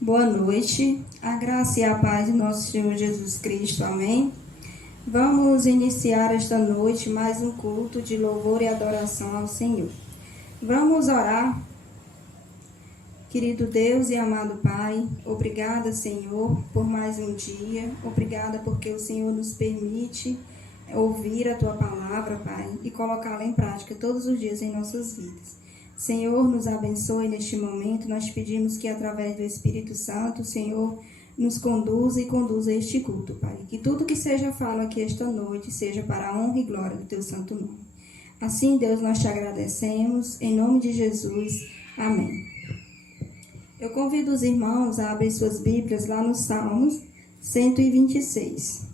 Boa noite, a graça e a paz de nosso Senhor Jesus Cristo, amém? Vamos iniciar esta noite mais um culto de louvor e adoração ao Senhor. Vamos orar. Querido Deus e amado Pai, obrigada, Senhor, por mais um dia. Obrigada porque o Senhor nos permite ouvir a Tua palavra, Pai, e colocá-la em prática todos os dias em nossas vidas. Senhor, nos abençoe neste momento. Nós pedimos que através do Espírito Santo, o Senhor nos conduza e conduza este culto, Pai. Que tudo que seja falado aqui esta noite seja para a honra e glória do Teu santo nome. Assim, Deus, nós te agradecemos. Em nome de Jesus. Amém. Eu convido os irmãos a abrir suas Bíblias lá no Salmos 126.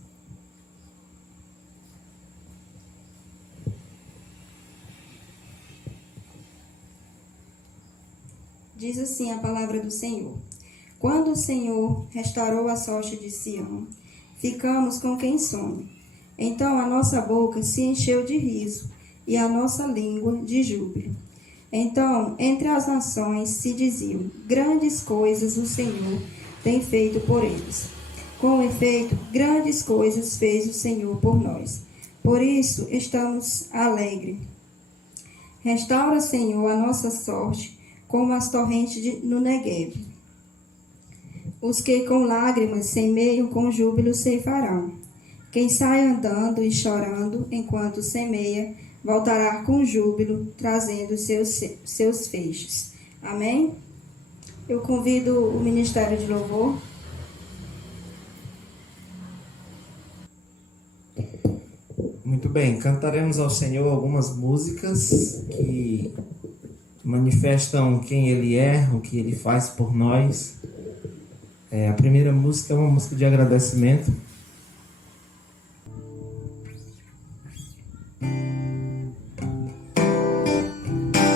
Diz assim a palavra do Senhor: Quando o Senhor restaurou a sorte de Sião, ficamos com quem sonha. Então a nossa boca se encheu de riso e a nossa língua de júbilo. Então, entre as nações se diziam: grandes coisas o Senhor tem feito por eles. Com efeito, grandes coisas fez o Senhor por nós. Por isso estamos alegres. Restaura, Senhor, a nossa sorte, como as torrentes no Negueb. Os que com lágrimas semeiam, com júbilo ceifarão. Quem sai andando e chorando enquanto semeia, voltará com júbilo, trazendo seus feixes. Amém? Eu convido o Ministério de Louvor. Muito bem, cantaremos ao Senhor algumas músicas que manifestam quem Ele é, o que Ele faz por nós. A primeira música é uma música de agradecimento.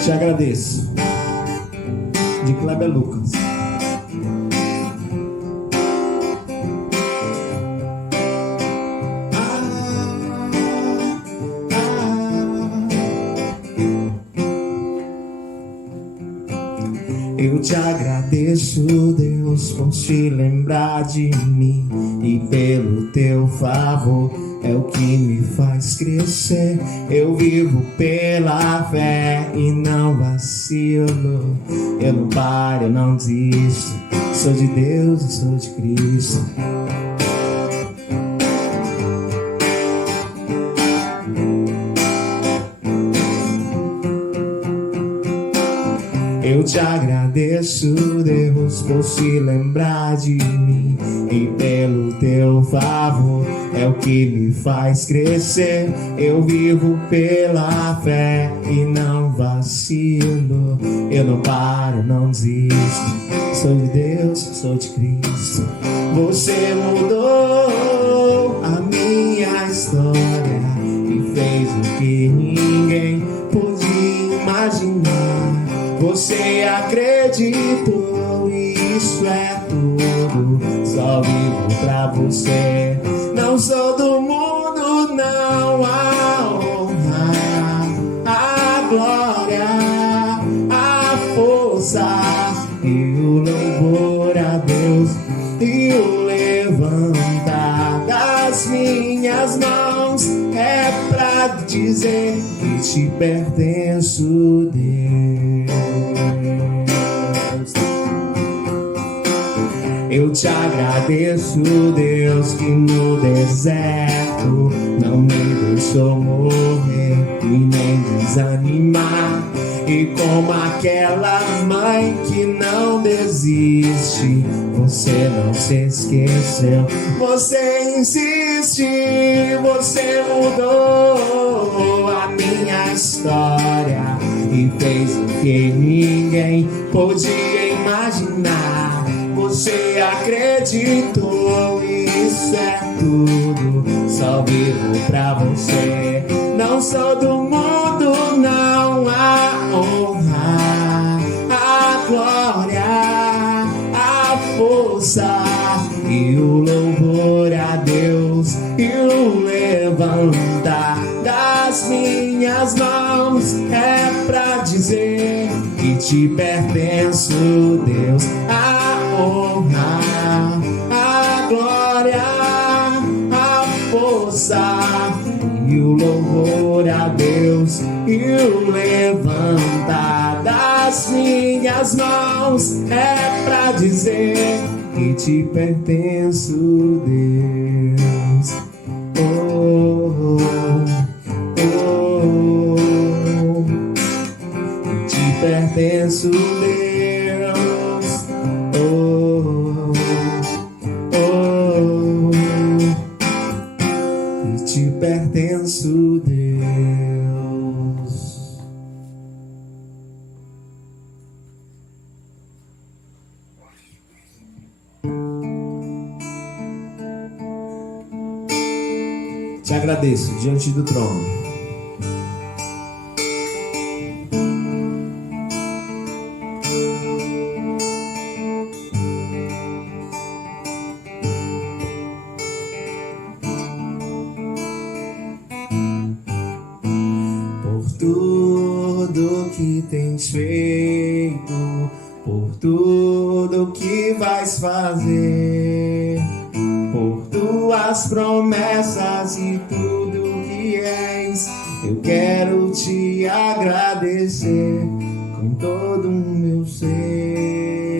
Te agradeço, de Kleber Lucas. Eu te agradeço, Deus, por se lembrar de mim, e pelo teu favor é o que me faz crescer. Eu vivo pela fé e não vacilo. Eu não paro, eu não desisto. Sou de Deus e sou de Cristo. Eu te agradeço, Deus, por se lembrar de mim, e pelo teu favor é o que me faz crescer. Eu vivo pela fé e não vacilo. Eu não paro, não desisto. Sou de Deus, sou de Cristo. Você mudou a minha história e fez o que ninguém podia imaginar. Você acreditou e isso é tudo. Só vivo pra você. Não sou do mundo, não. A honra, a glória, a força e o louvor a Deus, e o levantar das minhas mãos é pra dizer que te pertenço, Deus. Eu te agradeço, Deus, que no deserto não me deixou morrer e nem desanimar. E como aquela mãe que não desiste, você não se esqueceu, você insiste, você mudou a minha história e fez o que ninguém podia imaginar. Você acreditou, isso é tudo. Só vivo pra você. Não sou do mundo, não. A honra, a glória, a força e o louvor a Deus, e o levantar das minhas mãos é pra dizer que te pertenço, Deus. A honra, quero levantar das minhas mãos, é pra dizer que te pertenço, Deus. Oh, oh, oh, te pertenço, Deus. Oh, oh, e te pertenço, Deus. Te agradeço diante do trono. Por tudo que tens feito, por tudo que vais fazer, por tuas promessas e tudo que és, eu quero te agradecer com todo o meu ser.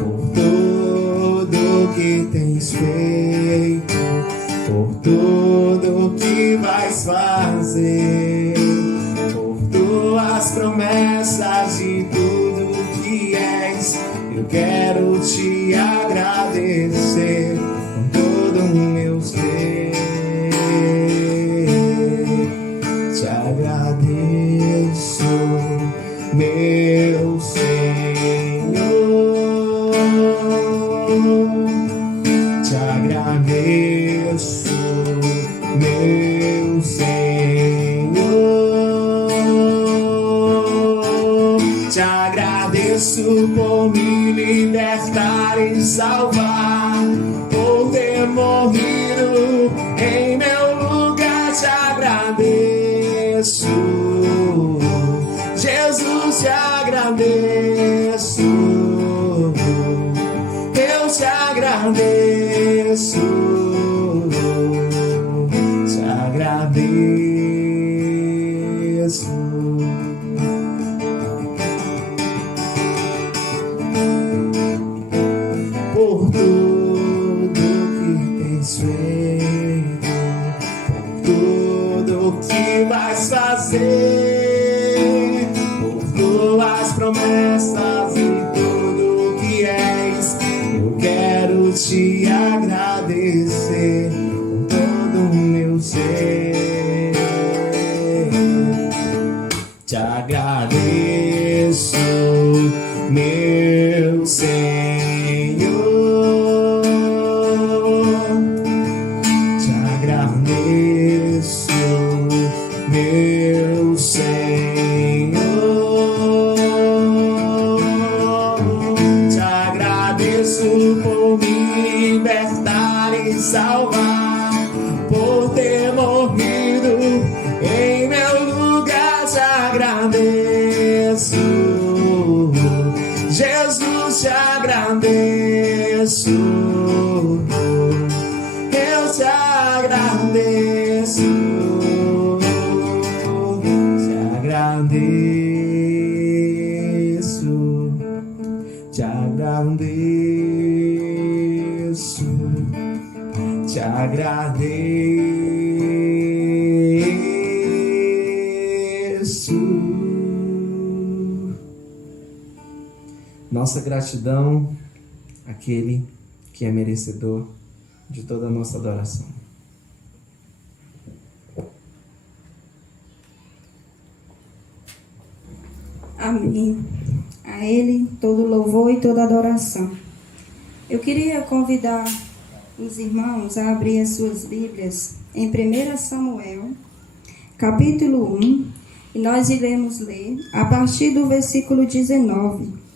Por tudo que tens feito, por tudo que vais fazer, por tuas promessas e tudo que és, eu quero te agradecer com todo o meu ser. Te agradeço, meu Senhor. Te agradeço, meu Senhor. Te agradeço por me libertar e salvar, por ter morrido em meu lugar. Te agradeço, Jesus, te agradeço, eu te agradeço, te agradeço. Por tudo que tens feito, por tudo que vais fazer, por tuas promessas e tudo que és, eu quero te agradecer com todo o meu ser. Te agradeço, meu Senhor. Te agradeço, meu Senhor. Te agradeço por me libertar e salvar, por ter morrido em meu lugar. Te agradeço, Jesus, te agradeço, eu te agradeço, te agradeço, te agradeço, te agradeço. Nossa gratidão àquele que é merecedor de toda a nossa adoração. Amém. A Ele todo louvor e toda adoração. Eu queria convidar os irmãos a abrir as suas Bíblias em 1 Samuel, capítulo 1, e nós iremos ler a partir do versículo 19.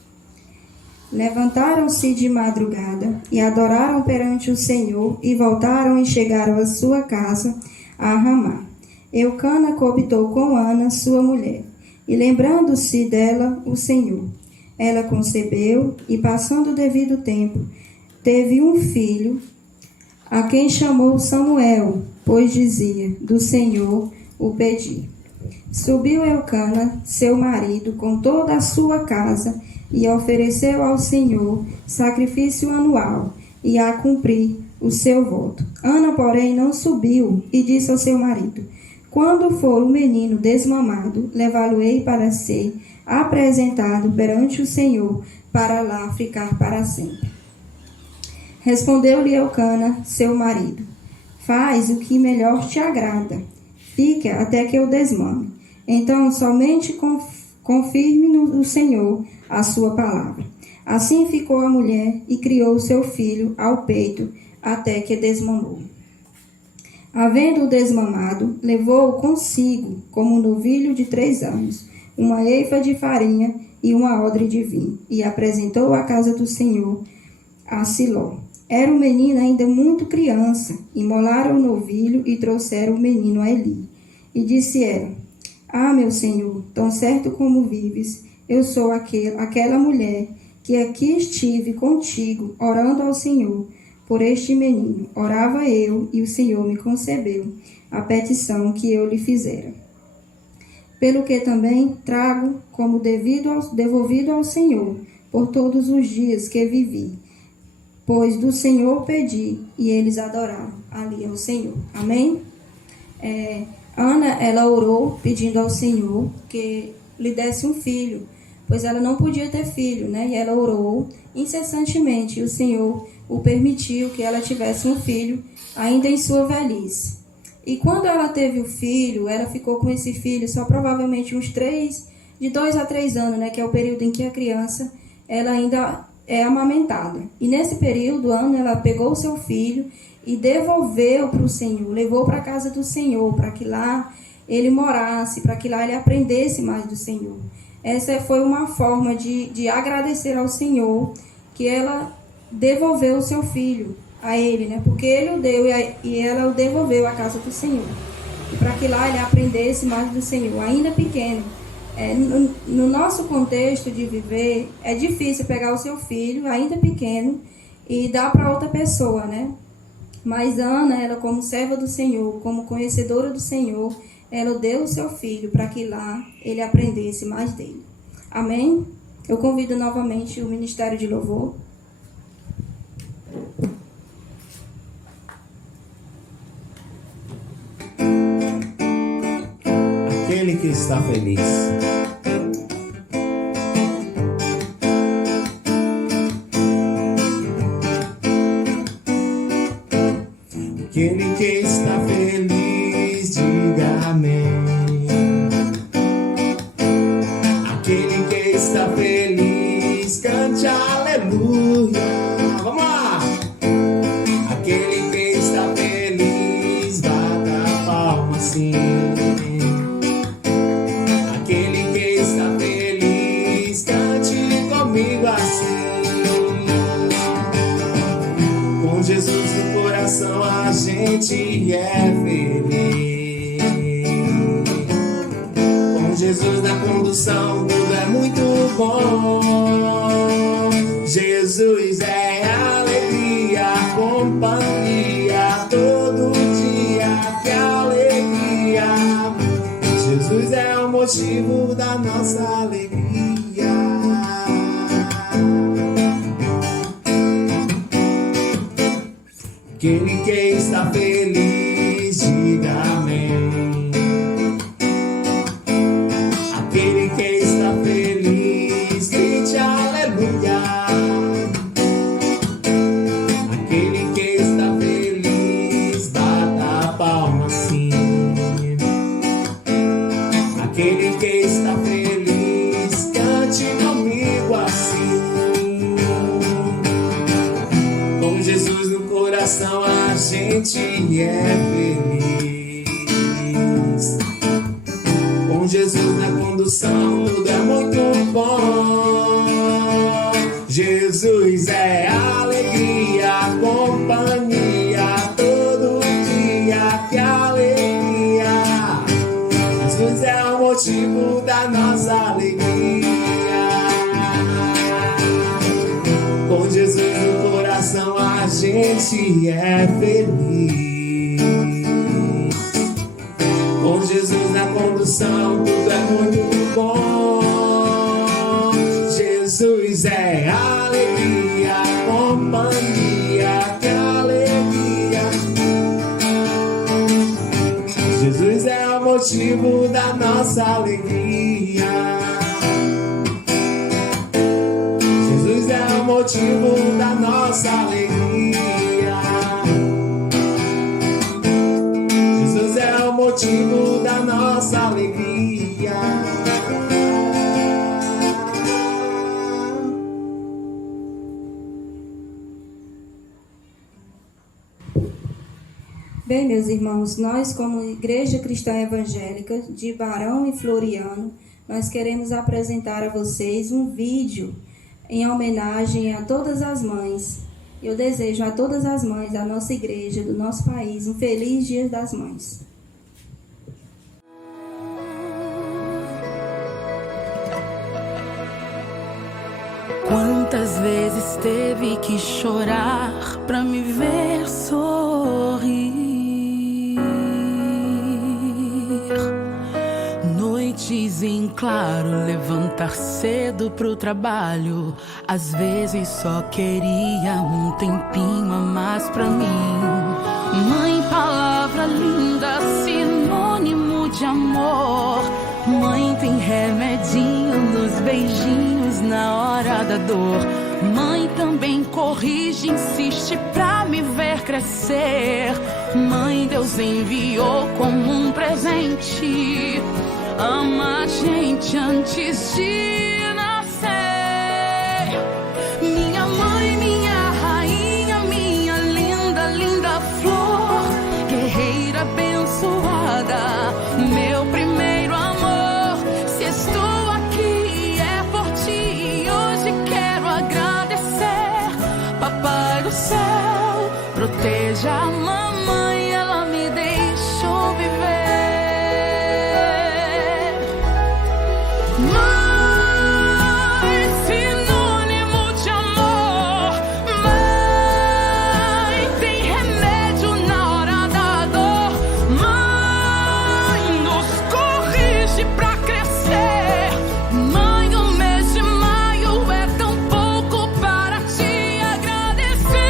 Levantaram-se de madrugada e adoraram perante o Senhor e voltaram e chegaram à sua casa a Ramá. Eucana coabitou com Ana, sua mulher, e lembrando-se dela o Senhor, ela concebeu e, passando o devido tempo, teve um filho, a quem chamou Samuel, pois dizia: do Senhor o pedir. Subiu Eucana, seu marido, com toda a sua casa, e ofereceu ao Senhor sacrifício anual, e a cumprir o seu voto. Ana, porém, não subiu, e disse ao seu marido: quando for o menino desmamado, levá-lo-ei para ser apresentado perante o Senhor, para lá ficar para sempre. Respondeu-lhe Eucana, seu marido: faz o que melhor te agrada, fica até que eu desmame. Então somente confirme no Senhor a sua palavra. Assim ficou a mulher e criou seu filho ao peito, até que desmamou. Havendo-o desmamado, levou-o consigo, como um novilho de 3 anos, uma eifa de farinha e uma odre de vinho, e apresentou à casa do Senhor a Siló. Era o menino ainda muito criança. Imolaram o novilho e trouxeram o menino a Eli. E disse ela: ah, meu senhor, tão certo como vives, eu sou aquela mulher que aqui estive contigo, orando ao Senhor por este menino. Orava eu, e o Senhor me concebeu a petição que eu lhe fizera. Pelo que também trago como devolvido ao Senhor por todos os dias que vivi, pois do Senhor pedi, e eles adoraram ali ao Senhor. Amém? Ana, ela orou pedindo ao Senhor que lhe desse um filho, pois ela não podia ter filho, né? E ela orou incessantemente, e o Senhor o permitiu que ela tivesse um filho ainda em sua velhice. E quando ela teve o filho, ela ficou com esse filho só provavelmente de 2 a 3 anos, né? Que é o período em que a criança ela ainda é amamentada. E nesse período, Ana, ela pegou o seu filho e devolveu para o Senhor, levou para a casa do Senhor, para que lá ele morasse, para que lá ele aprendesse mais do Senhor. Essa foi uma forma de agradecer ao Senhor, que ela devolveu o seu filho a ele, né? Porque ele o deu e ela o devolveu à casa do Senhor. E para que lá ele aprendesse mais do Senhor, ainda pequeno. No nosso contexto de viver, é difícil pegar o seu filho, ainda pequeno, e dar para outra pessoa, né? Mas Ana, ela como serva do Senhor, como conhecedora do Senhor, ela deu o seu filho para que lá ele aprendesse mais dele. Amém? Eu convido novamente o Ministério de Louvor. Aquele que está feliz. Aquele que está feliz, diga amém. Aquele que está feliz, cante aleluia. Vamos lá! Aquele que está feliz, bata a palma assim. Aquele que está feliz, cante comigo assim. Com Jesus no coração a gente é feliz. Com Jesus na condução tudo é muito bom. Jesus é alegria, companhia, todo dia que alegria. Jesus é o motivo da nossa alegria. Aquele que está feliz, diga amém. Aquele que está feliz, grite aleluia. Aquele que está feliz, bata a palma assim. Aquele que está feliz, cante comigo assim. Com Jesus no coração a gente é feliz. Com Jesus na condução tudo é muito bom. Jesus é alegria, companhia, todo dia que alegria. Jesus é o motivo da nossa alegria. Com Jesus no coração a gente é feliz. Com Jesus salvação, tudo é muito bom. Jesus é alegria, companhia, que alegria. Jesus é o motivo da nossa alegria. Jesus é o motivo da nossa alegria. Jesus é o motivo da nossa alegria. Bem, meus irmãos, nós como Igreja Cristã Evangélica de Barão e Floriano, nós queremos apresentar a vocês um vídeo em homenagem a todas as mães. Eu desejo a todas as mães da nossa igreja, do nosso país, um feliz Dia das Mães. Quantas vezes teve que chorar pra me ver sorrir? Noites em claro, levantar cedo pro trabalho. Às vezes só queria um tempinho a mais pra mim. Mãe, palavra linda, sinônimo de amor. Mãe tem remedinho nos beijinhos na hora da dor. Mãe também corrige, insiste pra me ver crescer. Mãe, Deus enviou como um presente. Ama a gente antes de nascer. Minha mãe, minha rainha, minha linda, linda flor. Guerreira abençoada, meu primeiro amor. Se estou aqui é por ti, hoje quero agradecer. Papai do céu, proteja a mamãe, ela me deixou viver. Mãe, sinônimo de amor. Mãe, tem remédio na hora da dor. Mãe, nos corrige pra crescer. Mãe, o mês de maio é tão pouco para te agradecer.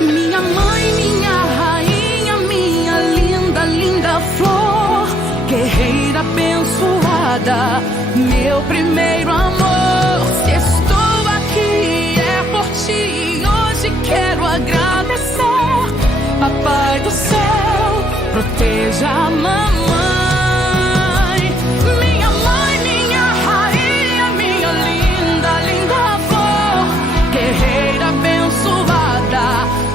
Minha mãe, minha rainha, minha linda, linda flor. Guerreira abençoada, meu primeiro amor. Se estou aqui é por ti, hoje quero agradecer. Papai do céu, proteja a mamãe. Minha mãe, minha rainha, minha linda, linda flor. Guerreira abençoada,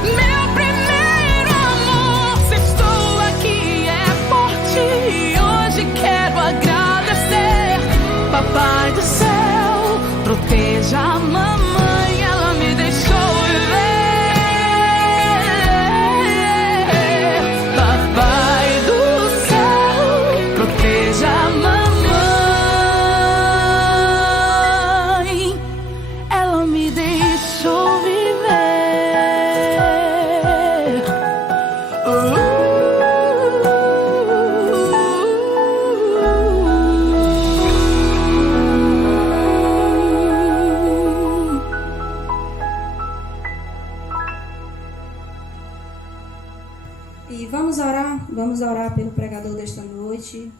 meu primeiro amor. Se estou aqui é por ti, hoje quero agradecer. Papai do céu, proteja a mamãe, ela me deixou viver. Papai do céu, proteja a mamãe, ela me deixou viver. E vamos orar pelo pregador desta noite.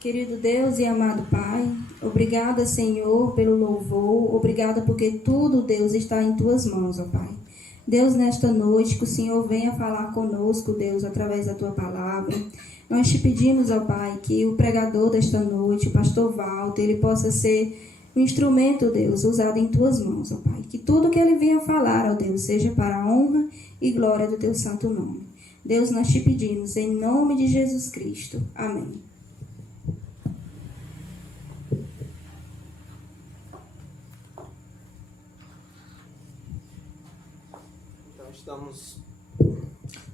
Querido Deus e amado Pai, obrigada, Senhor, pelo louvor, obrigada porque tudo, Deus, está em Tuas mãos, ó Pai. Deus, nesta noite, que o Senhor venha falar conosco, Deus, através da Tua palavra. Nós te pedimos, ó Pai, que o pregador desta noite, o pastor Walter, ele possa ser um instrumento, Deus, usado em Tuas mãos, ó Pai. Que tudo que ele venha falar, ó Deus, seja para a honra e glória do Teu santo nome. Deus, nós te pedimos, em nome de Jesus Cristo. Amém.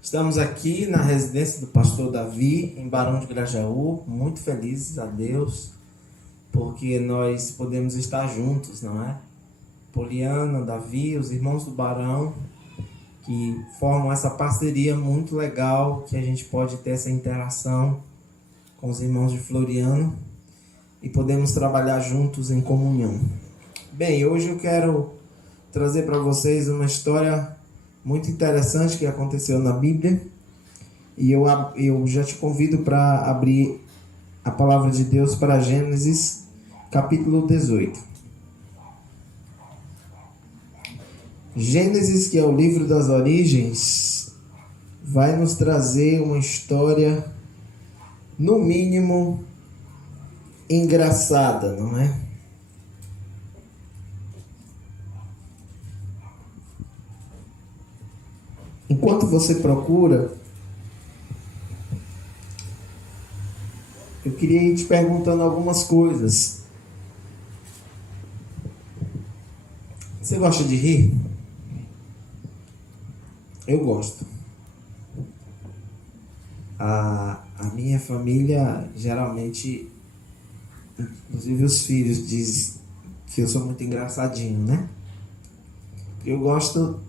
Estamos aqui na residência do pastor Davi, em Barão de Grajaú, muito felizes a Deus. porque nós podemos estar juntos, não é? Poliana, Davi, os irmãos do Barão, que formam essa parceria muito legal, que a gente pode ter essa interação com os irmãos de Floriano e podemos trabalhar juntos em comunhão. Bem, hoje eu quero trazer para vocês uma história muito interessante que aconteceu na Bíblia, e eu já te convido para abrir a palavra de Deus para Gênesis capítulo 18. Gênesis, que é o livro das origens, vai nos trazer uma história, no mínimo, engraçada, não é? Enquanto você procura, eu queria ir te perguntando algumas coisas. Você gosta de rir? Eu gosto. A minha família, geralmente, inclusive os filhos, dizem que eu sou muito engraçadinho, né? Eu gosto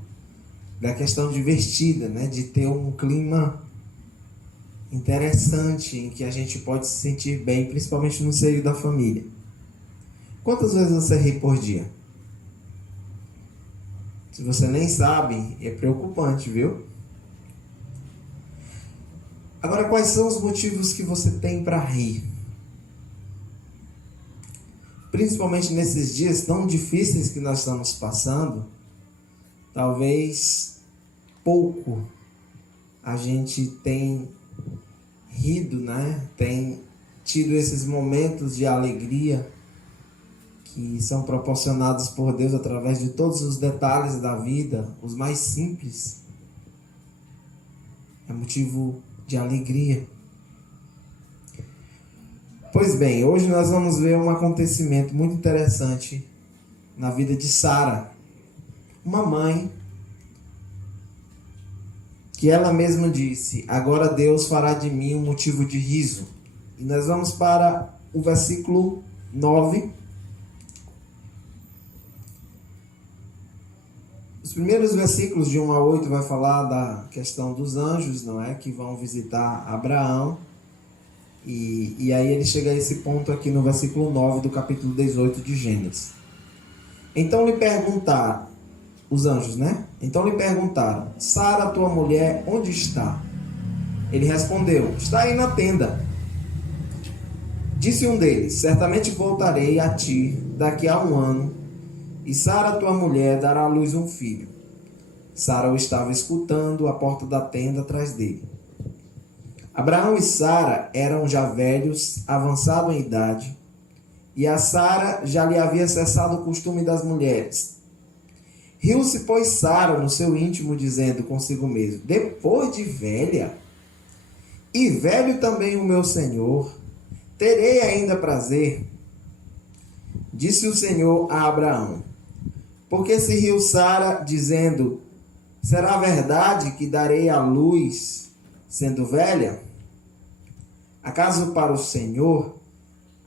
da questão divertida, né? De ter um clima interessante em que a gente pode se sentir bem, principalmente no seio da família. Quantas vezes você ri por dia? Se você nem sabe, é preocupante, viu? Agora, quais são os motivos que você tem para rir? Principalmente nesses dias tão difíceis que nós estamos passando, talvez pouco a gente tem rido, né? Tem tido esses momentos de alegria que são proporcionados por Deus através de todos os detalhes da vida, os mais simples. É motivo de alegria. Pois bem, hoje nós vamos ver um acontecimento muito interessante na vida de Sara, uma mãe que ela mesma disse: agora Deus fará de mim um motivo de riso. E nós vamos para o versículo 9. Os primeiros versículos de 1 a 8 vai falar da questão dos anjos, não é? Que vão visitar Abraão. E aí ele chega a esse ponto aqui no versículo 9 do capítulo 18 de Gênesis. Então lhe perguntaram, os anjos, né? Então lhe perguntaram: Sara, tua mulher, onde está? Ele respondeu: está aí na tenda. Disse um deles: certamente voltarei a ti daqui a 1 ano, e Sara, tua mulher, dará à luz um filho. Sara o estava escutando à porta da tenda atrás dele. Abraão e Sara eram já velhos, avançados em idade, e a Sara já lhe havia cessado o costume das mulheres. Riu-se, pois, Sara no seu íntimo, dizendo consigo mesmo: depois de velha, e velho também o meu senhor, terei ainda prazer? Disse o Senhor a Abraão: porque se riu Sara, dizendo: será verdade que darei à luz, sendo velha? Acaso para o Senhor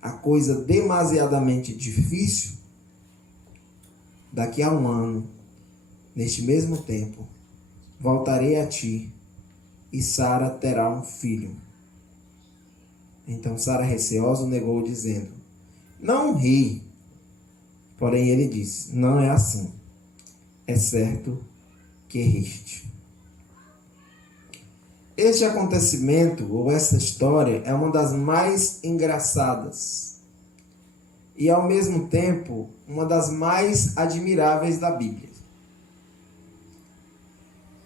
a coisa demasiadamente difícil? Daqui a 1 ano, neste mesmo tempo, voltarei a ti, e Sara terá um filho. Então Sara, receosa, negou, dizendo: não ri. Porém ele disse: não é assim. É certo que riste. Este acontecimento, ou essa história, é uma das mais engraçadas e, ao mesmo tempo, uma das mais admiráveis da Bíblia.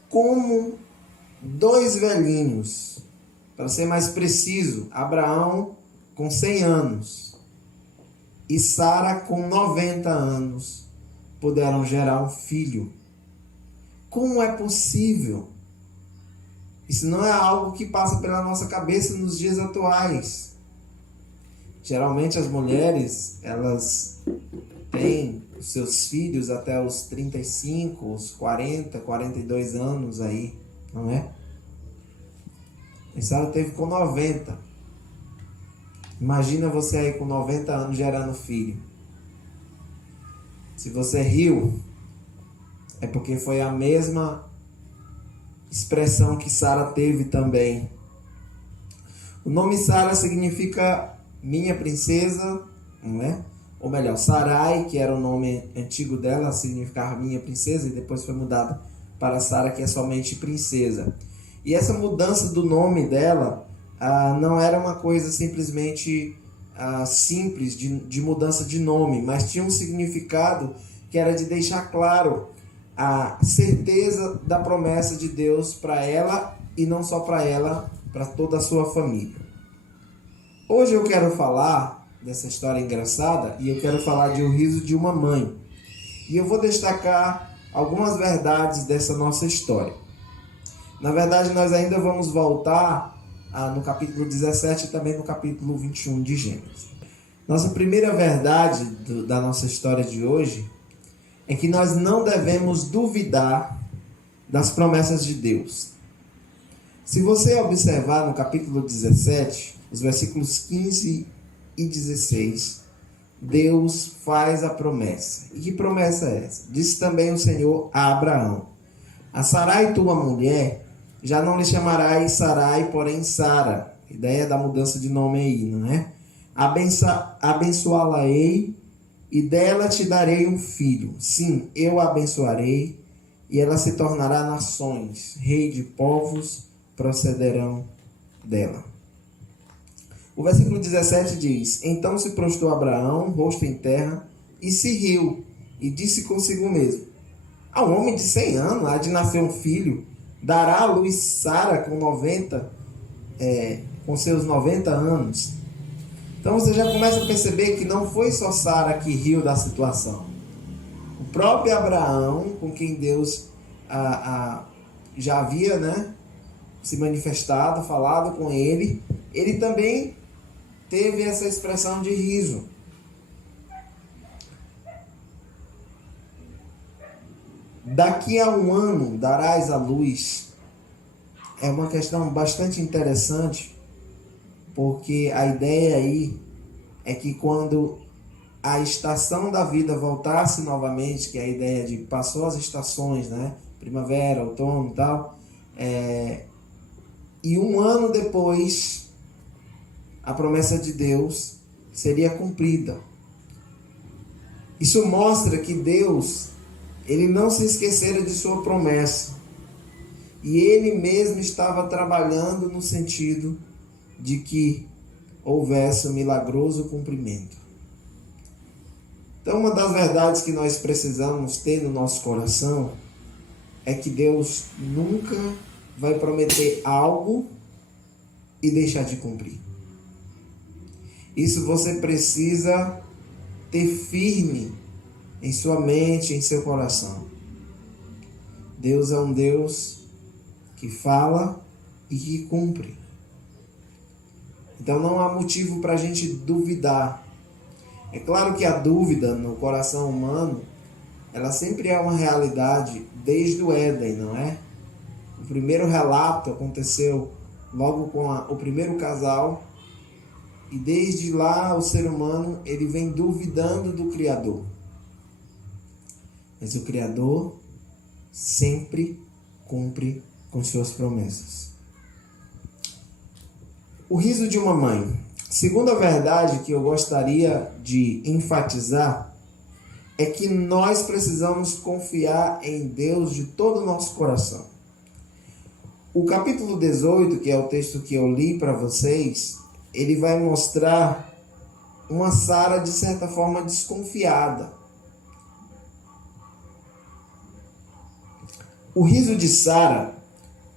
Como 2 velhinhos, para ser mais preciso, Abraão com 100 anos e Sara com 90 anos, puderam gerar um filho. Como é possível? Isso não é algo que passa pela nossa cabeça nos dias atuais. Geralmente as mulheres, elas têm os seus filhos até os 35, os 40, 42 anos aí, não é? E Sara teve com 90. Imagina você aí com 90 anos gerando filho. Se você riu, é porque foi a mesma expressão que Sara teve também. O nome Sara significa minha princesa, não é? Ou melhor, Sarai, que era o nome antigo dela, significava minha princesa, e depois foi mudado para Sara, que é somente princesa. E essa mudança do nome dela não era uma coisa simplesmente simples de mudança de nome, mas tinha um significado que era de deixar claro a certeza da promessa de Deus para ela, e não só para ela, para toda a sua família. Hoje eu quero falar dessa história engraçada, e eu quero falar de O Riso de uma Mãe. E eu vou destacar algumas verdades dessa nossa história. Na verdade, nós ainda vamos voltar no capítulo 17 e também no capítulo 21 de Gênesis. Nossa primeira verdade da nossa história de hoje é que nós não devemos duvidar das promessas de Deus. Se você observar no capítulo 17, os versículos 15 e 16, Deus faz a promessa. E que promessa é essa? Disse também o Senhor a Abraão: a Sarai, tua mulher, já não lhe chamarás Sarai, porém Sara. Ideia da mudança de nome aí, não é? Abençoá-la-ei, e dela te darei um filho. Sim, eu a abençoarei, e ela se tornará nações. Rei de povos procederão dela. O versículo 17 diz: então se prostrou Abraão, rosto em terra, e se riu, e disse consigo mesmo: a um homem de 100 anos há de nascer um filho, dará à luz Sara com seus 90 anos. Então você já começa a perceber que não foi só Sara que riu da situação. O próprio Abraão, com quem Deus já havia se manifestado, falado com ele também teve essa expressão de riso. Daqui a um ano darás à luz. É uma questão bastante interessante, porque a ideia aí é que quando a estação da vida voltasse novamente, que é a ideia de passou as estações, primavera, outono e tal, e um ano depois a promessa de Deus seria cumprida. Isso mostra que Deus, ele não se esquecera de sua promessa, e ele mesmo estava trabalhando no sentido de que houvesse um milagroso cumprimento. Então, uma das verdades que nós precisamos ter no nosso coração é que Deus nunca vai prometer algo e deixar de cumprir. Isso você precisa ter firme em sua mente, em seu coração. Deus é um Deus que fala e que cumpre. Então não há motivo para a gente duvidar. É claro que a dúvida no coração humano, ela sempre é uma realidade desde o Éden, não é? O primeiro relato aconteceu logo com o primeiro casal, e desde lá o ser humano ele vem duvidando do Criador. Mas o Criador sempre cumpre com suas promessas. O riso de uma mãe. Segunda verdade que eu gostaria de enfatizar é que nós precisamos confiar em Deus de todo o nosso coração. O capítulo 18, que é o texto que eu li para vocês, ele vai mostrar uma Sara de certa forma desconfiada. O riso de Sara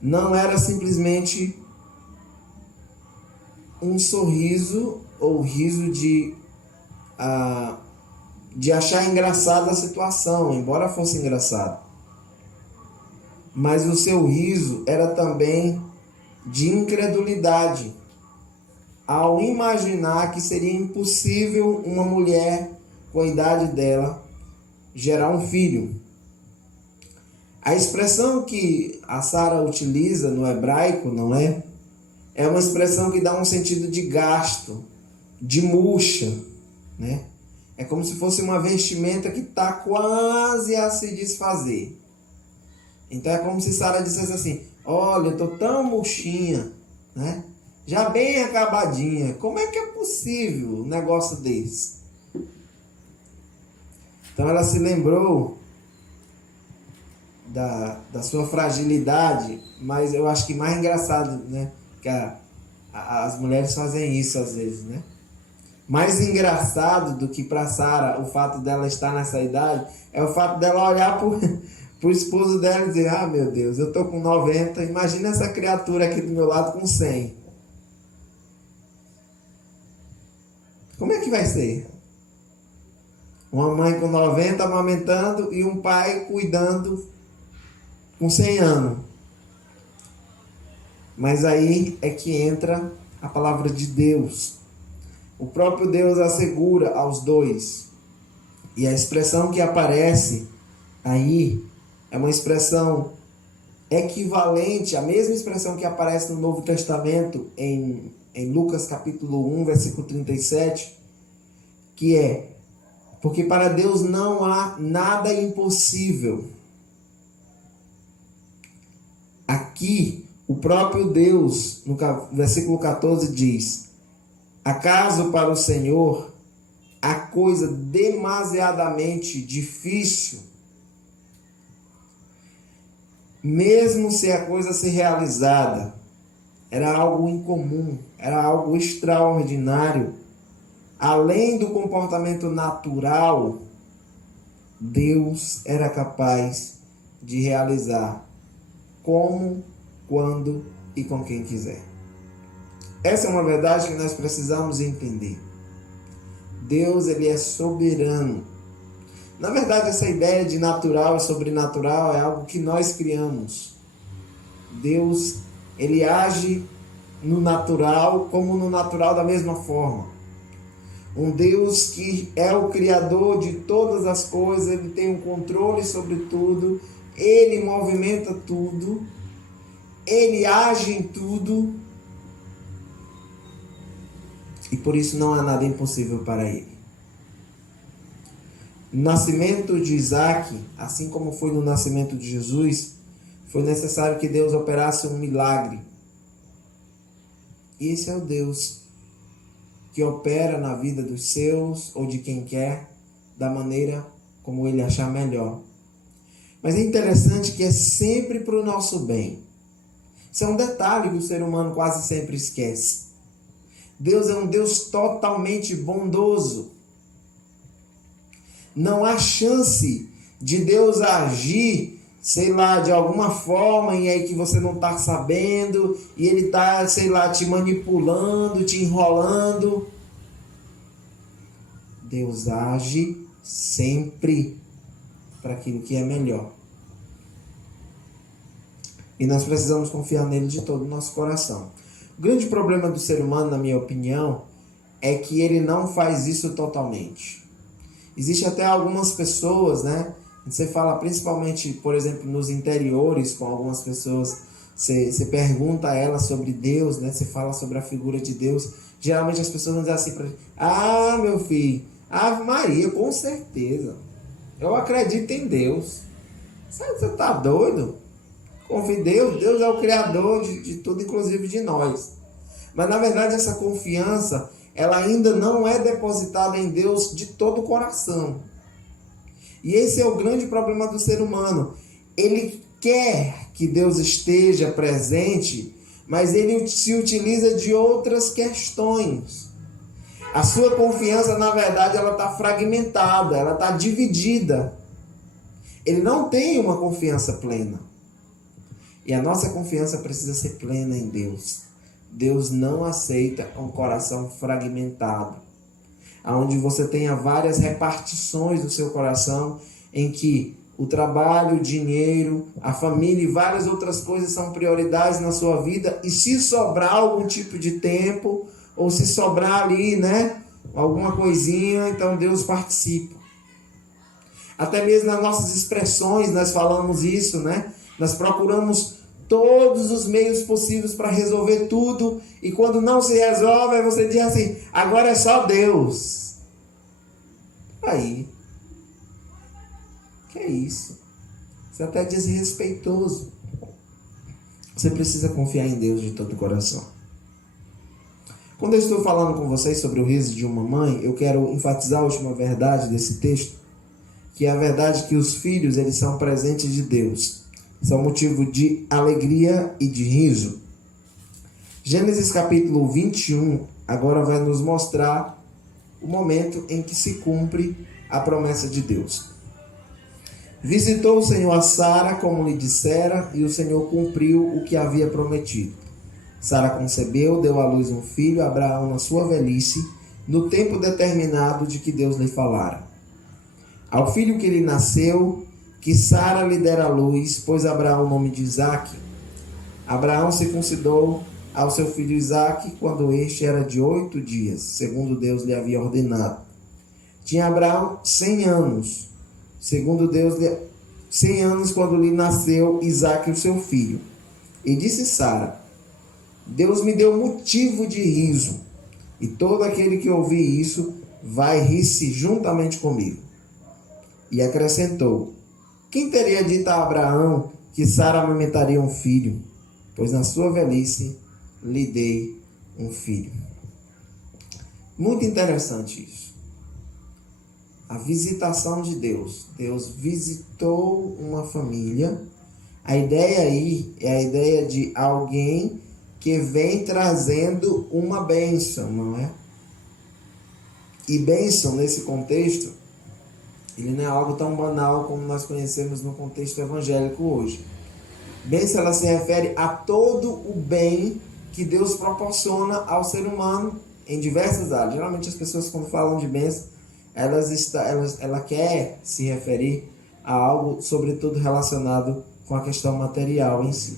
não era simplesmente um sorriso ou riso de achar engraçada a situação, embora fosse engraçado. Mas o seu riso era também de incredulidade, ao imaginar que seria impossível uma mulher com a idade dela gerar um filho. A expressão que a Sara utiliza no hebraico, não é? É uma expressão que dá um sentido de gasto, de murcha, né? É como se fosse uma vestimenta que está quase a se desfazer. Então é como se Sara dissesse assim: olha, eu estou tão murchinha, né? Já bem acabadinha. Como é que é possível um negócio desse? Então ela se lembrou da sua fragilidade, mas eu acho que mais engraçado, né? Que as mulheres fazem isso às vezes, né? Mais engraçado do que para Sara o fato dela estar nessa idade é o fato dela olhar pro esposo dela e dizer: ah, meu Deus, eu tô com 90, imagina essa criatura aqui do meu lado com 100. Como é que vai ser? Uma mãe com 90 amamentando e um pai cuidando com 100 anos. Mas aí é que entra a palavra de Deus. O próprio Deus assegura aos dois. E a expressão que aparece aí é uma expressão equivalente, a mesma expressão que aparece no Novo Testamento, em Lucas capítulo 1, versículo 37, que é: porque para Deus não há nada impossível. Aqui, o próprio Deus, no versículo 14, diz: acaso para o Senhor há coisa demasiadamente difícil? Mesmo se a coisa ser realizada, era algo incomum, era algo extraordinário, além do comportamento natural, Deus era capaz de realizar como, quando e com quem quiser. Essa é uma verdade que nós precisamos entender. Deus, ele é soberano. Na verdade, essa ideia de natural e sobrenatural é algo que nós criamos. Deus, ele age no natural como no natural da mesma forma. Um Deus que é o Criador de todas as coisas, ele tem um controle sobre tudo, ele movimenta tudo, ele age em tudo, e por isso não há nada impossível para ele. No nascimento de Isaac, assim como foi no nascimento de Jesus, foi necessário que Deus operasse um milagre. E esse é o Deus que opera na vida dos seus ou de quem quer, da maneira como ele achar melhor. Mas é interessante que é sempre para o nosso bem. Isso é um detalhe que o ser humano quase sempre esquece. Deus é um Deus totalmente bondoso. Não há chance de Deus agir, sei lá, de alguma forma, e aí que você não está sabendo, e ele está, sei lá, te manipulando, te enrolando. Deus age sempre para aquilo que é melhor. E nós precisamos confiar nele de todo o nosso coração. O grande problema do ser humano, na minha opinião, é que ele não faz isso totalmente. Existe até algumas pessoas, né? Você fala principalmente, por exemplo, nos interiores, com algumas pessoas, você pergunta a elas sobre Deus, né? Você fala sobre a figura de Deus. Geralmente as pessoas vão dizer assim para ele: ah, meu filho, Ave Maria, com certeza. Eu acredito em Deus. Você tá doido? Confie em Deus. Deus é o Criador de tudo, inclusive de nós. Mas na verdade essa confiança, ela ainda não é depositada em Deus de todo o coração. E esse é o grande problema do ser humano. Ele quer que Deus esteja presente, mas ele se utiliza de outras questões. A sua confiança, na verdade, ela está fragmentada, ela está dividida. Ele não tem uma confiança plena. E a nossa confiança precisa ser plena em Deus. Deus não aceita um coração fragmentado, onde você tenha várias repartições do seu coração, em que o trabalho, o dinheiro, a família e várias outras coisas são prioridades na sua vida, e se sobrar algum tipo de tempo, ou se sobrar ali, né, alguma coisinha, então Deus participa. Até mesmo nas nossas expressões nós falamos isso, né? Nós procuramos todos os meios possíveis para resolver tudo, e quando não se resolve, aí você diz assim, agora é só Deus. Aí, que é isso? Isso é até desrespeitoso. Você precisa confiar em Deus de todo o coração. Quando eu estou falando com vocês sobre o riso de uma mãe, eu quero enfatizar a última verdade desse texto, que é a verdade que os filhos, eles são presentes de Deus. São motivo de alegria e de riso. Gênesis capítulo 21 agora vai nos mostrar o momento em que se cumpre a promessa de Deus. Visitou o Senhor a Sara, como lhe dissera, e o Senhor cumpriu o que havia prometido. Sara concebeu, deu à luz um filho, Abraão na sua velhice, no tempo determinado de que Deus lhe falara. Ao filho que lhe nasceu, que Sara lhe dera à luz, pôs Abraão o nome de Isaque. Abraão circuncidou ao seu filho Isaque quando este era de 8 dias, segundo Deus lhe havia ordenado. Tinha Abraão 100 anos, segundo Deus 100 anos quando lhe nasceu Isaque, o seu filho. E disse Sara, Deus me deu motivo de riso, e todo aquele que ouvir isso vai rir-se juntamente comigo. E acrescentou, quem teria dito a Abraão que Sara amamentaria um filho? Pois na sua velhice lhe dei um filho. Muito interessante isso. A visitação de Deus. Deus visitou uma família. A ideia aí é a ideia de alguém que vem trazendo uma bênção, não é? E bênção nesse contexto, ele não é algo tão banal como nós conhecemos no contexto evangélico hoje. Bênção, ela se refere a todo o bem que Deus proporciona ao ser humano em diversas áreas. Geralmente as pessoas, quando falam de bênção, ela quer se referir a algo, sobretudo relacionado com a questão material em si.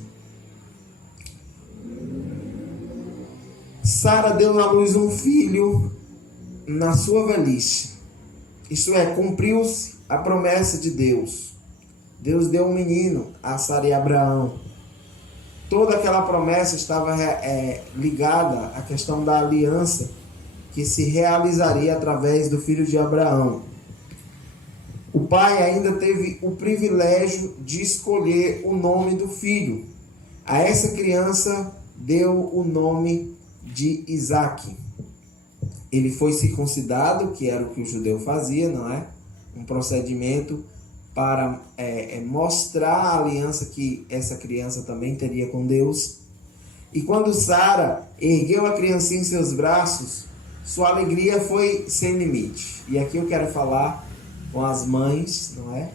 Sara deu à luz um filho na sua velhice. Isto é, cumpriu-se a promessa de Deus. Deus deu um menino a Sara e Abraão. Toda aquela promessa estava ligada à questão da aliança que se realizaria através do filho de Abraão. O pai ainda teve o privilégio de escolher o nome do filho. A essa criança deu o nome de Isaque. Ele foi circuncidado, que era o que o judeu fazia, não é? Um procedimento para mostrar a aliança que essa criança também teria com Deus. E quando Sara ergueu a criancinha em seus braços, sua alegria foi sem limite. E aqui eu quero falar com as mães, não é?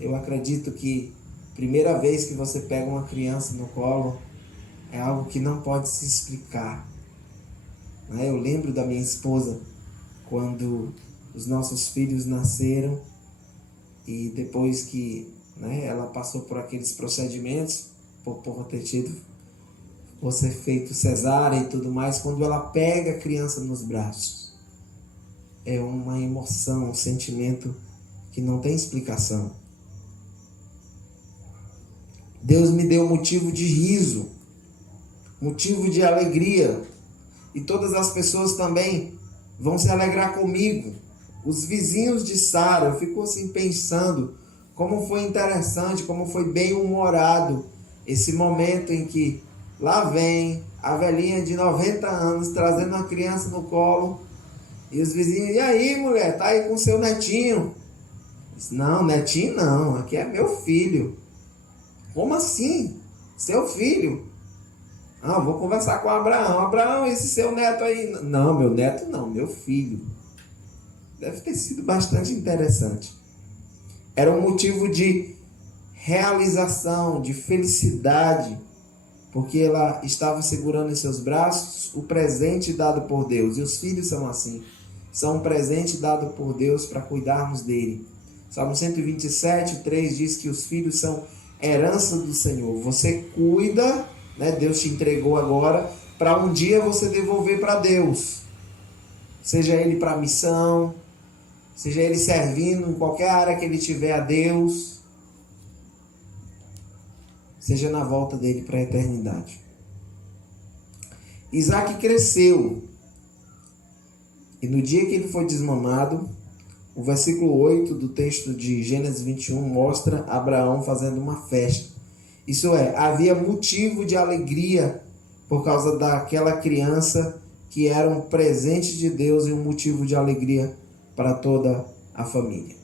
Eu acredito que a primeira vez que você pega uma criança no colo é algo que não pode se explicar. Eu lembro da minha esposa quando os nossos filhos nasceram e depois que ela passou por aqueles procedimentos, por ter tido, por ser feito cesárea e tudo mais, quando ela pega a criança nos braços, é uma emoção, um sentimento que não tem explicação. Deus me deu motivo de riso, motivo de alegria. E todas as pessoas também vão se alegrar comigo. Os vizinhos de Sara, eu fico assim pensando como foi interessante, como foi bem humorado esse momento em que lá vem a velhinha de 90 anos trazendo uma criança no colo. E os vizinhos, e aí mulher, tá aí com seu netinho? Disse, não, netinho não, aqui é meu filho. Como assim? Seu filho? Ah, vou conversar com o Abraão. Abraão, esse seu neto aí... Não, meu neto não, meu filho. Deve ter sido bastante interessante. Era um motivo de realização, de felicidade, porque ela estava segurando em seus braços o presente dado por Deus. E os filhos são assim. São um presente dado por Deus para cuidarmos dele. Salmo 127, 3 diz que os filhos são herança do Senhor. Você cuida... Deus te entregou agora para um dia você devolver para Deus. Seja ele para missão, seja ele servindo em qualquer área que ele tiver a Deus. seja na volta dele para a eternidade. Isaac cresceu, e no dia que ele foi desmamado, o versículo 8 do texto de Gênesis 21 mostra Abraão fazendo uma festa. Isso é, havia motivo de alegria por causa daquela criança que era um presente de Deus e um motivo de alegria para toda a família.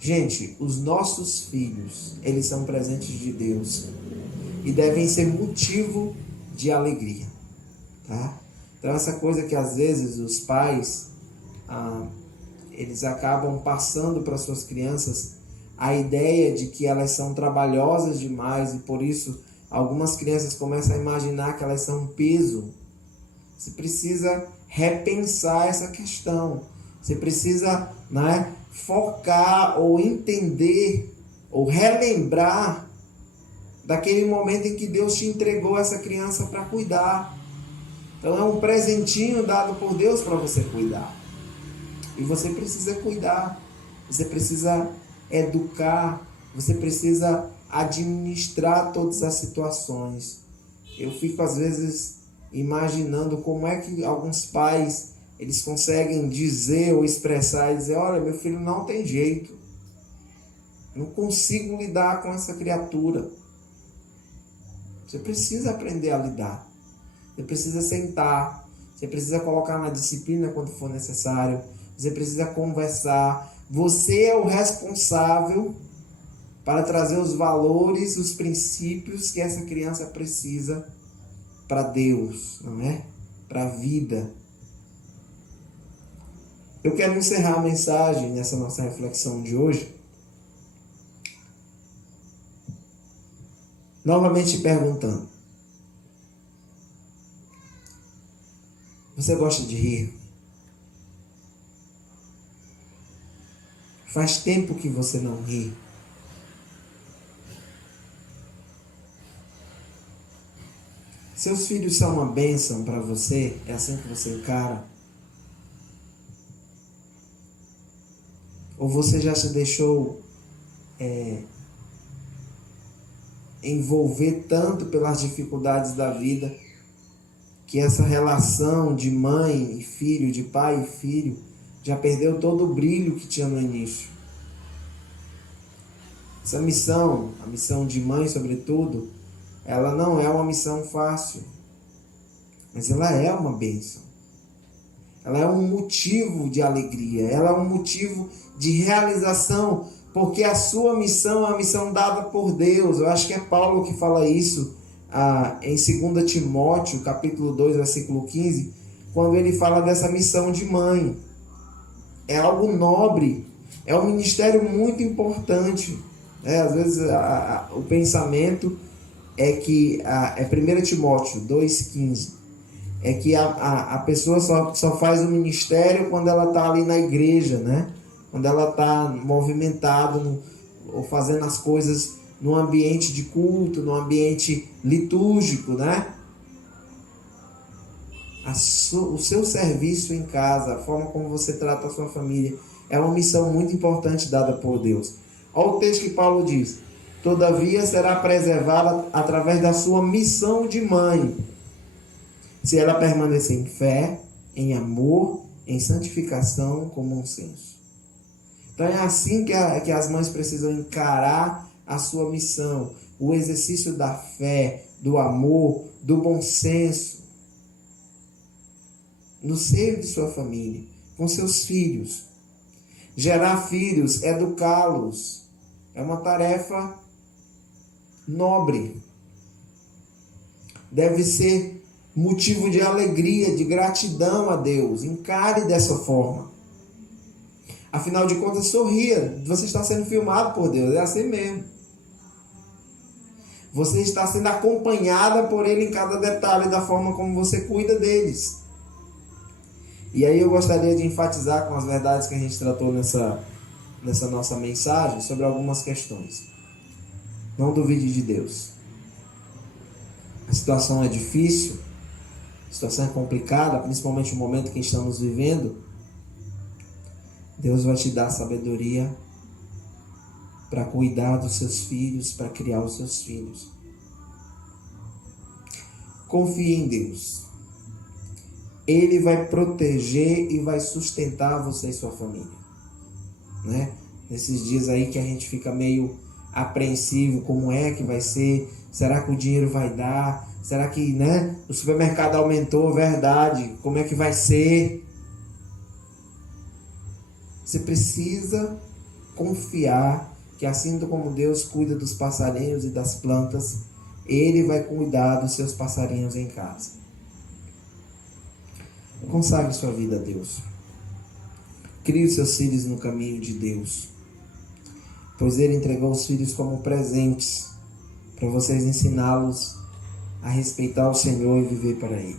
Gente, os nossos filhos, eles são presentes de Deus e devem ser motivo de alegria, tá? Então essa coisa que às vezes os pais, eles acabam passando para suas crianças a ideia de que elas são trabalhosas demais e por isso algumas crianças começam a imaginar que elas são um peso. Você precisa repensar essa questão. Você precisa, né, focar ou entender ou relembrar daquele momento em que Deus te entregou essa criança para cuidar. Então é um presentinho dado por Deus para você cuidar. E você precisa cuidar. Você precisa educar. Você precisa administrar todas as situações. Eu fico às vezes imaginando como é que alguns pais eles conseguem dizer ou expressar e dizer: olha, meu filho não tem jeito, não consigo lidar com essa criatura. Você precisa aprender a lidar, você precisa sentar, você precisa colocar na disciplina quando for necessário, você precisa conversar. Você é o responsável para trazer os valores, os princípios que essa criança precisa para Deus, não é? Para a vida. Eu quero encerrar a mensagem nessa nossa reflexão de hoje, novamente perguntando: você gosta de rir? Faz tempo que você não ri. Seus filhos são uma bênção para você? É assim que você encara? Ou você já se deixou envolver tanto pelas dificuldades da vida que essa relação de mãe e filho, de pai e filho, já perdeu todo o brilho que tinha no início? Essa missão, a missão de mãe sobretudo, ela não é uma missão fácil, mas ela é uma bênção. Ela é um motivo de alegria, ela é um motivo de realização, porque a sua missão é uma missão dada por Deus. Eu acho que é Paulo que fala isso em 2 Timóteo, capítulo 2, versículo 15, quando ele fala dessa missão de mãe. É algo nobre, é um ministério muito importante. Às vezes o pensamento é que, 1 Timóteo 2,15, é que a pessoa só faz o ministério quando ela está ali na igreja, né? Quando ela está movimentada ou fazendo as coisas no ambiente de culto, no ambiente litúrgico, né? O seu serviço em casa, a forma como você trata a sua família, é uma missão muito importante dada por Deus. Olha o texto que Paulo diz: todavia será preservada através da sua missão de mãe, se ela permanecer em fé, em amor, em santificação, com bom senso. Então é assim que as mães precisam encarar a sua missão, o exercício da fé, do amor, do bom senso, no seio de sua família, com seus filhos. Gerar filhos, educá-los, é uma tarefa nobre. Deve ser motivo de alegria, de gratidão a Deus. Encare dessa forma. Afinal de contas, sorria. Você está sendo filmado por Deus. É assim mesmo. Você está sendo acompanhada por Ele em cada detalhe da forma como você cuida deles. E aí eu gostaria de enfatizar com as verdades que a gente tratou nessa nossa mensagem sobre algumas questões. Não duvide de Deus. A situação é difícil, a situação é complicada, principalmente no momento que estamos vivendo. Deus vai te dar sabedoria para cuidar dos seus filhos, para criar os seus filhos. confie em Deus. Ele vai proteger e vai sustentar você e sua família, né? Nesses dias aí que a gente fica meio apreensivo, como é que vai ser? Será que o dinheiro vai dar? Será que, né, o supermercado aumentou, verdade? Como é que vai ser? Você precisa confiar que assim como Deus cuida dos passarinhos e das plantas, Ele vai cuidar dos seus passarinhos em casa. Consagre sua vida a Deus. Crie os seus filhos no caminho de Deus, pois Ele entregou os filhos como presentes para vocês ensiná-los a respeitar o Senhor e viver para Ele.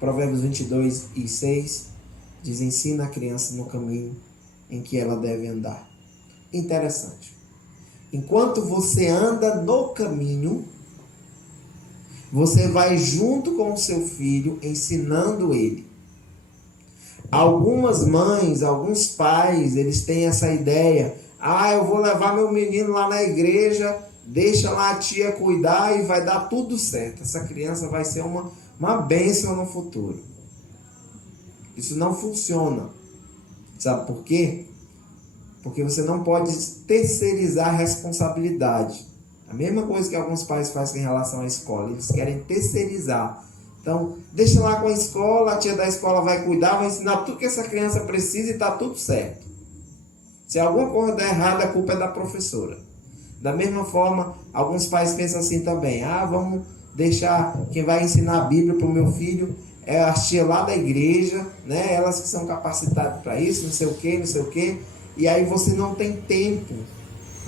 Provérbios 22:6 diz: ensina a criança no caminho em que ela deve andar. Interessante. Enquanto você anda no caminho, você vai junto com o seu filho, ensinando ele. Algumas mães, alguns pais, eles têm essa ideia: eu vou levar meu menino lá na igreja, deixa lá a tia cuidar e vai dar tudo certo. Essa criança vai ser uma bênção no futuro. Isso não funciona. Sabe por quê? Porque você não pode terceirizar a responsabilidade. A mesma coisa que alguns pais fazem em relação à escola. Eles querem terceirizar. Então, deixa lá com a escola, a tia da escola vai cuidar, vai ensinar tudo que essa criança precisa e está tudo certo. Se alguma coisa der errado, a culpa é da professora. Da mesma forma, alguns pais pensam assim também: vamos deixar quem vai ensinar a Bíblia para o meu filho é a tia lá da igreja, né? Elas que são capacitadas para isso, não sei o quê, não sei o quê. E aí você não tem tempo,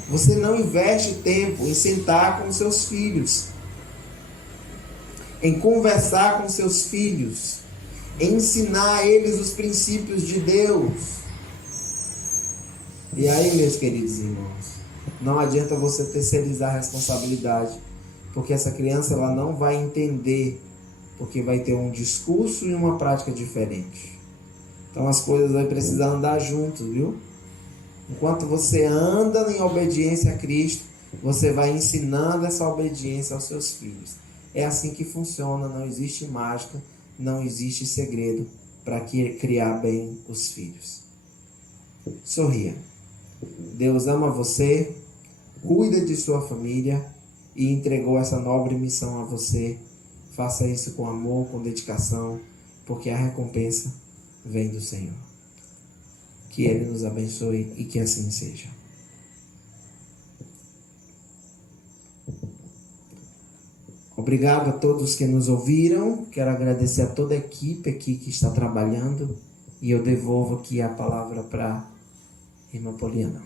você não investe tempo em sentar com seus filhos, em conversar com seus filhos, em ensinar a eles os princípios de Deus. E aí, meus queridos irmãos, não adianta você terceirizar a responsabilidade, porque essa criança ela não vai entender, porque vai ter um discurso e uma prática diferente. Então as coisas vão precisar andar juntos, viu? Enquanto você anda em obediência a Cristo, você vai ensinando essa obediência aos seus filhos. É assim que funciona, não existe mágica, não existe segredo para criar bem os filhos. Sorria. Deus ama você, cuida de sua família e entregou essa nobre missão a você. Faça isso com amor, com dedicação, porque a recompensa vem do Senhor. Que Ele nos abençoe e que assim seja. Obrigado a todos que nos ouviram. Quero agradecer a toda a equipe aqui que está trabalhando. E eu devolvo aqui a palavra para a irmã Poliana.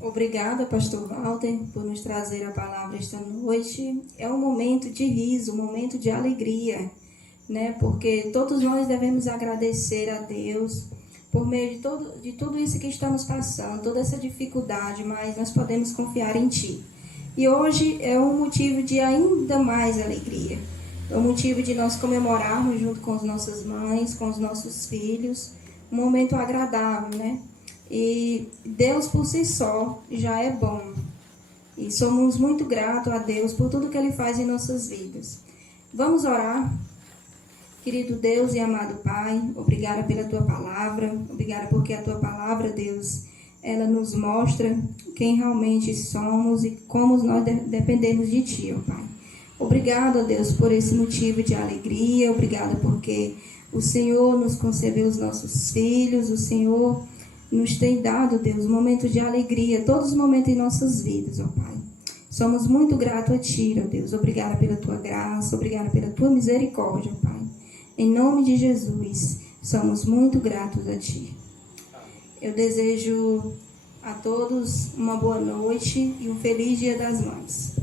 Obrigada, pastor Walter, por nos trazer a palavra esta noite. É um momento de riso, um momento de alegria, né? Porque todos nós devemos agradecer a Deus por meio de tudo isso que estamos passando, toda essa dificuldade, mas nós podemos confiar em Ti. E hoje é um motivo de ainda mais alegria. É um motivo de nós comemorarmos junto com as nossas mães, com os nossos filhos, um momento agradável, né? E Deus por si só já é bom. E somos muito gratos a Deus por tudo que Ele faz em nossas vidas. Vamos orar. Querido Deus e amado Pai, obrigada pela Tua palavra. Obrigada porque a Tua palavra, Deus, ela nos mostra quem realmente somos e como nós dependemos de Ti, ó Pai. Obrigada, Deus, por esse motivo de alegria. Obrigada porque o Senhor nos concebeu os nossos filhos. O Senhor nos tem dado, Deus, um momento de alegria, todos os momentos em nossas vidas, ó Pai. Somos muito gratos a Ti, ó Deus. Obrigada pela Tua graça, obrigada pela Tua misericórdia, ó Pai. Em nome de Jesus, somos muito gratos a Ti. Eu desejo a todos uma boa noite e um feliz Dia das Mães.